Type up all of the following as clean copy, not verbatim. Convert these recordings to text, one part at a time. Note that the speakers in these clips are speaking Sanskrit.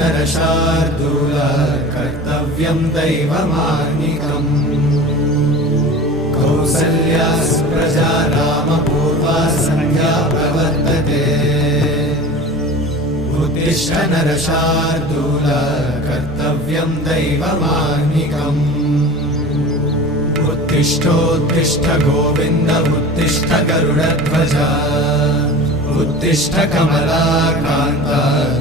नरशार्दूल कर्तव्यं दैवमार्निकम् कौसल्या सुप्रजा रामपूर्वा सन्ध्या प्रवर्तते उत्तिष्ठ नरशार्दूल कर्तव्यं दैवमार्निकम् उत्तिष्ठोत्तिष्ठ गोविन्द उत्तिष्ठ गरुडध्वज उत्तिष्ठ कमलाकान्त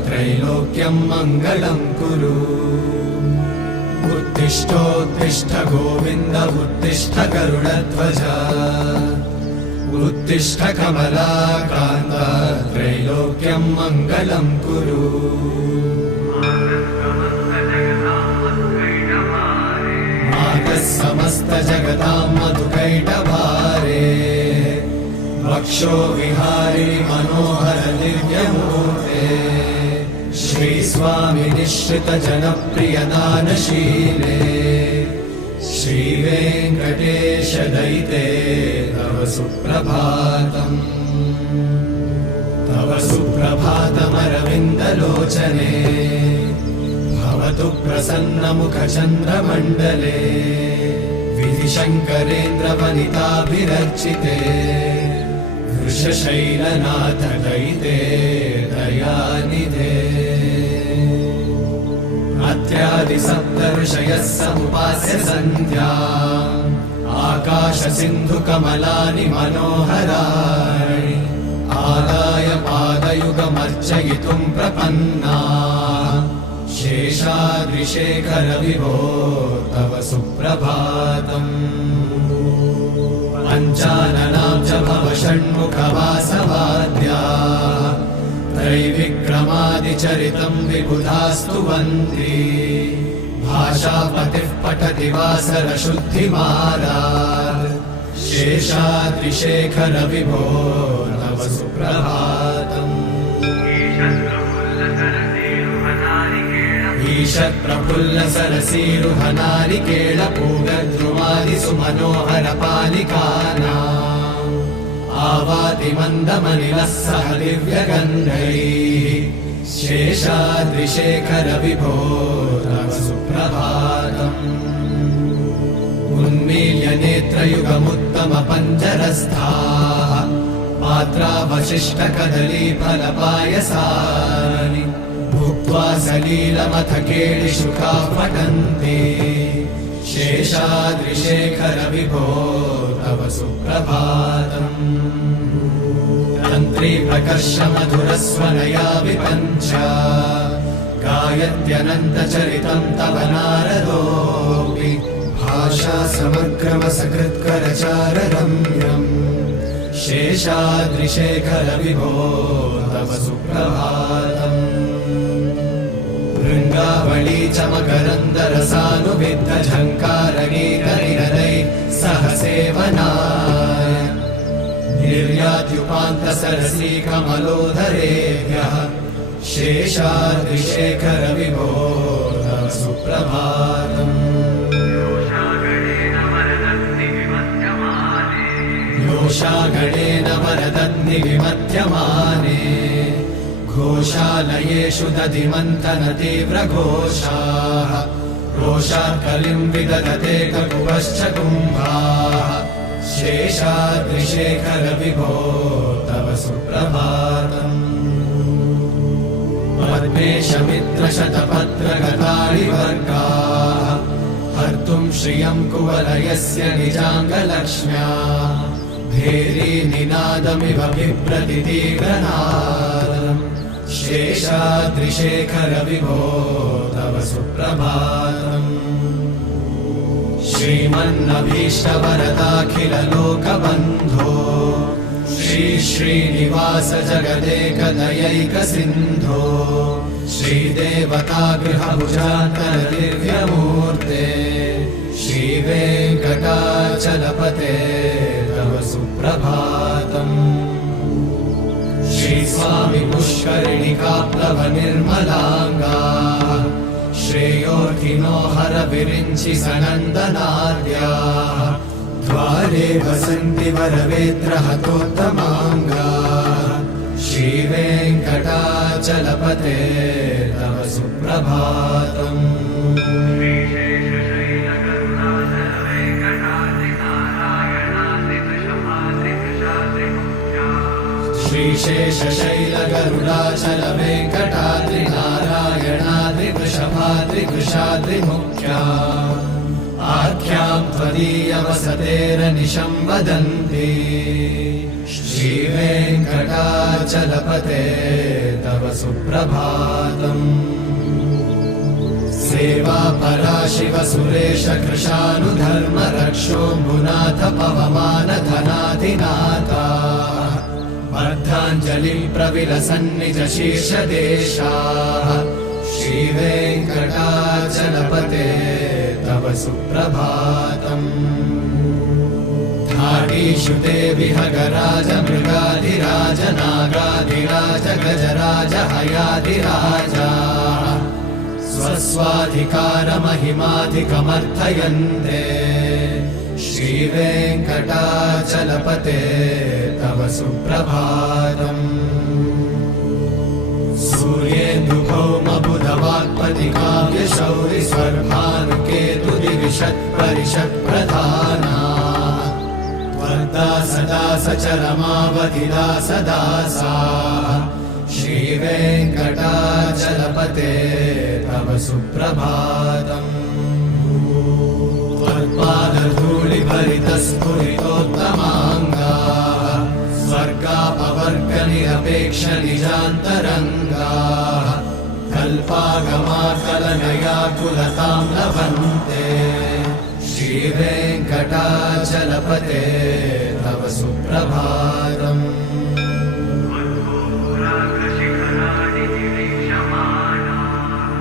त्रैलोक्यं मङ्गलं कुरु उत्तिष्ठोत्तिष्ठ गोविन्द उत्तिष्ठ गरुडध्वज उत्तिष्ठ कमलाकान्त त्रैलोक्यं मङ्गलं कुरु मातः समस्त जगतां मधुकैटभारे वक्षो विहारिणि मनोहर दिव्यमूर्ते श्री स्वामी निश्चित जनप्रिय दानशीले श्री वेङ्कटेश दयिते तव सुप्रभातम् तव सुप्रभातमरविन्दलोचने भवतु प्रसन्नमुखचन्द्रमण्डले विधिशङ्करेन्द्रवनिताभिरर्चिते वृषशैलनाथ दयिते दयानिधे अत्यादि सप्तऋषयः समुपास्य सन्ध्या आकाश सिन्धु कमलानि मनोहराणि आदाय पादयुगमर्चयितुं प्रपन्ना शेषाद्रिशेखर विभो तव सुप्रभातम् पञ्चाननाब्ज भव षण्मुखवासवाद्या त्रैविक्रमादिचरितं विबुधास्तुवन्ति भाषापतिः पठति वासरशुद्धिमारात् शेषाद्रिशेखर विभो तव सुप्रभातम् ईषत्प्रफुल्ल सरसीरुहनारिकेळ पूगद्रुमादिसुमनोहर पालिकानाम् आवाति मन्दमनिलः सह दिव्यगन्धैः शेषाद्रिशेखर विभो तव सुप्रभातम् उन्मील्य नेत्रयुगमुत्तमपञ्जरस्थाः पात्रावशिष्टकदलीफलपायसानि भुक्त्वा सलीलमथ केलिशुकाः पठन्ति शेषाद्रिशेखर विभो तव सुप्रभातम् तन्त्री प्रकर्ष मधुरस्वनया विपञ्च गायत्यनन्तचरितं तव नारदोऽपि भाषा समग्रमसकृत्करचाररम्यम् शेषाद्रिशेखर विभो तव सुप्रभातम् भृङ्गावळी च मकरन्दरसानुविद्ध झङ्कारगीतनिरदैः सह सेवनाय निर्यात्युपान्तसरसी कमलोदरेभ्यः शेषाद्रिशेखर विभो तव सुप्रभातम् योषागणेन वरदन्नि विमध्यमाने घोषालयेषु दधिमन्थन तीव्रघोषाः रोषाकलिं विदधते ककुभश्च कुम्भाः शेषाद्रिशेखर विभो तव सुप्रभातम् पद्मेशमित्रशतपत्रगताळिवर्गाः हर्तुं श्रियं कुवलयस्य निजाङ्गलक्ष्म्या भेरीनिनादमिव बिभ्रतितीव्रनादम् शेषाद्रिशेखर विभो तव सुप्रभातम् श्रीमन्नभीष्टवरदाखिललोकबन्धो श्री श्रीनिवास जगदेकदयैकसिन्धो श्रीदेवतागृहभुजान्तर दिव्यमूर्ते श्रीवेङ्कटाचलपते तव सुप्रभातम् श्रीस्वामि पुष्करिणिकाप्लव निर्मलाङ्गाः श्रेयोर्थिनो हर विरिञ्चि सनन्दनाद्याः द्वारे वसन्ति वरवेत्रहतोत्तमाङ्गाः श्रीवेङ्कटाचलपते वेङ्कटाचलपते तव सुप्रभातम्। श्रीशेषशैलगरुडाचल वेङ्कटाद्रि नारायणाद्रि वृषभाद्रिवृषाद्रिमुख्या आख्यां त्वदीयवसतेरनिशं वदन्ति। श्रीवेङ्कटाचलपते तव सुप्रभातम्। सेवापरा शिव सुरेश कृशानुधर्म रक्षोऽम्बुनाथ पवमानधनाधिनाथा बद्धाञ्जलिं प्रविलसन्निज शीर्षदेशाः। श्रीवेङ्कटाचलपते तव सुप्रभातम्। धाडीषु ते विहगराज मृगाधिराज नागाधिराज गजराज हयाधिराजा स्वस्वाधिकारमहिमाधिकमर्थयन्ते। श्रीवेङ्कटाचलपते तव सुप्रभातम्। सूर्येन्दुभौमबुधवाक्पति काव्यशौरि स्वर्भानुकेतुदिविषत्परिषत्प्रधाना वर्धा सदा सचरमावधिदा सदासा। श्रीवेङ्कटाचलपते तव सुप्रभातम्। त्वत्पादधूलिभरितस्फुरितोत्तमाङ्गाः स्वर्गापवर्गनिरपेक्षनिजान्तरङ्गाः कल्पागमाकलनयाकुलतां लभन्ते। श्रीवेङ्कटाचलपते तव सुप्रभातम्।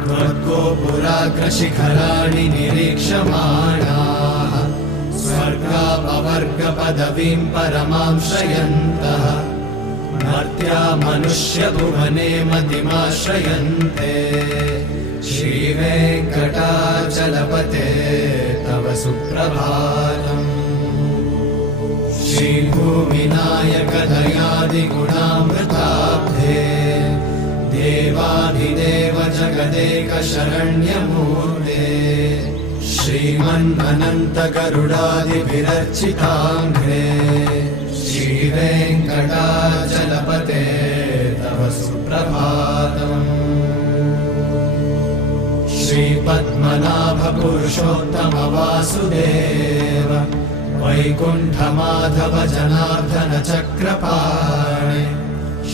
त्वद्गोपुराग्रशिखराणि निरीक्षमाणाः स्वर्गापवर्गपदवीं परमां श्रयन्तः मर्त्या मनुष्यभुवने मतिमाश्रयन्ते। श्रीवेङ्कटाचलपते तव सुप्रभातम्। श्रीभूमिनायक दयादिगुणामृताब्धे देवाधिदेव जगदेक शरण्यमूर्ते। श्रीमन्मनन्त गरुडादिभिरर्चिताङ्घ्रे। श्रीवेङ्कटाचलपते तव सुप्रभातम्। श्रीपद्मनाभ पुरुषोत्तम वासुदेव वैकुण्ठमाधव जनार्दन चक्रपाणि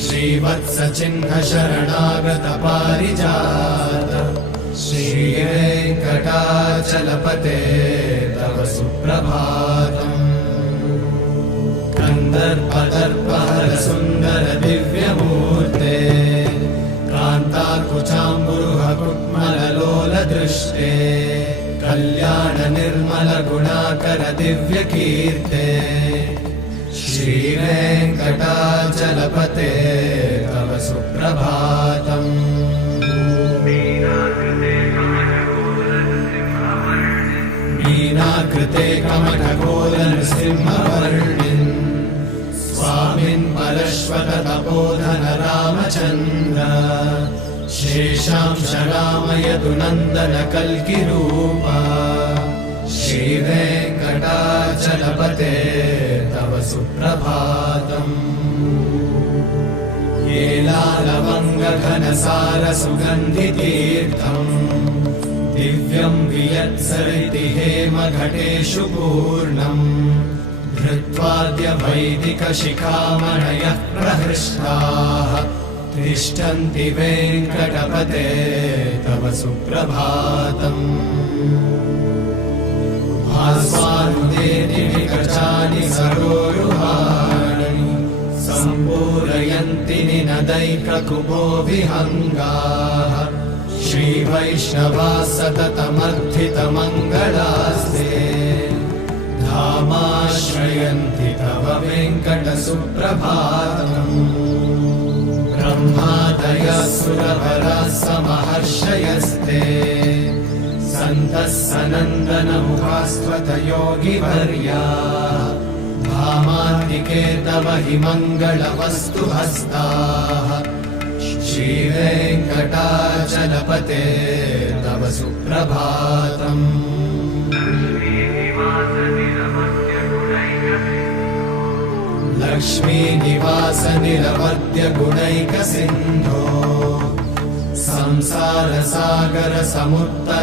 श्रीवत्सचिह्न शरणागत पारिजात। श्रीवेङ्कटाचलपते तव सुप्रभातम्। कन्दर्पदर्पहर सुन्दर दिव्यमूर्ते कान्ताकुचाम्बुरुहकुट्मललोल दृष्टे कल्याण निर्मल गुणाकर दिव्यकीर्ते। श्रीवेङ्कटाचलपते तव सुप्रभातम्। मीनाकृते कमठकोलनृसिंहवर्णिन् स्वामिन् परश्वत तपोधन रामचन्द्र शेषांश रामयतु नन्दन कल्किरूपा। श्रीवेङ्कटाचलपते तव सुप्रभातम्। येलालवङ्गघनसार सुगन्धितीर्थम् दिव्यं वियत्सरिति हेमघटेषु पूर्णम् धृत्वाद्य वैदिकशिखामणयः प्रहृष्टाः तिष्ठन्ति वेङ्कटपते तव सुप्रभातम्। भास्वानुदेति विकचानि सरोरुहाणि सम्पूरयन्ति निनदैककुपो विहङ्गाः। श्रीवैष्णवाः सततमर्थितमङ्गलास्ते धामाश्रयन्ति तव वेङ्कटसुप्रभातम्। ब्रह्मादयः सुरवराः समहर्षयस्ते सन्तः सनन्दनमुखास्त्वत योगिवर्याः धामान्तिके तव हि मङ्गलवस्तुहस्ताः। श्रीवेङ्कटाचलपते तव सुप्रभातम् लक्ष्मीनिवास निरवद्य गुणैकसिन्धो संसारसागर समुत्तरणैकसेतो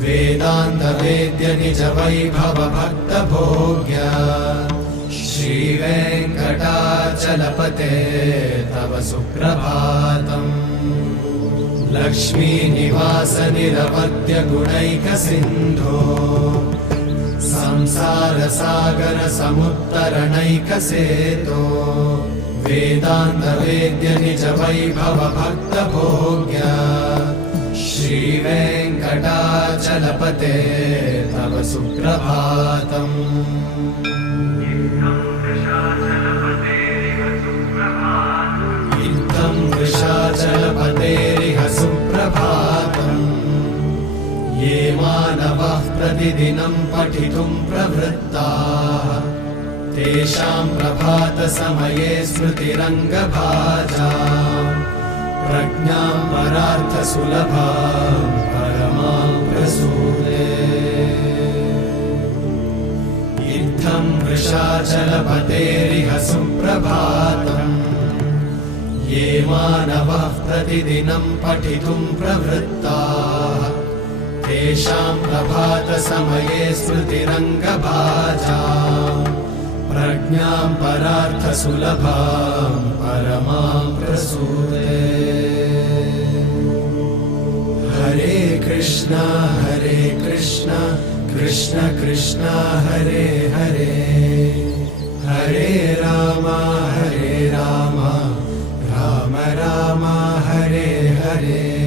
वेदान्त वेद्य निज वैभव भक्त भोग्य श्रीवेङ्कटाचलपते तव सुप्रभातम् लक्ष्मीनिवास निरवद्य गुणैकसिन्धो संसारसागर समुत्तरणैकसेतो वेदान्त वेद्य निज वैभव भक्त भोग्य श्रीवेङ्कटाचलपते तव सुप्रभातम् इत्थं वृषाचलपतेरिह सुप्रभातम् ये मानवाः प्रतिदिनं पठितुं प्रवृत्ताः तेषां प्रभातसमये स्मृतिरङ्गभाजाम् प्रज्ञां परार्थसुलभां परमां प्रसूते इत्थं वृषाचलपतेरिह सुप्रभातम् ये मानवाः प्रतिदिनं पठितुं प्रवृत्ताः तेषां प्रभातसमये स्मृतिरङ्गभाजाम् प्रज्ञां परार्थसुलभां परमां प्रसूते हरे कृष्ण कृष्ण कृष्ण हरे हरे हरे राम राम राम हरे हरे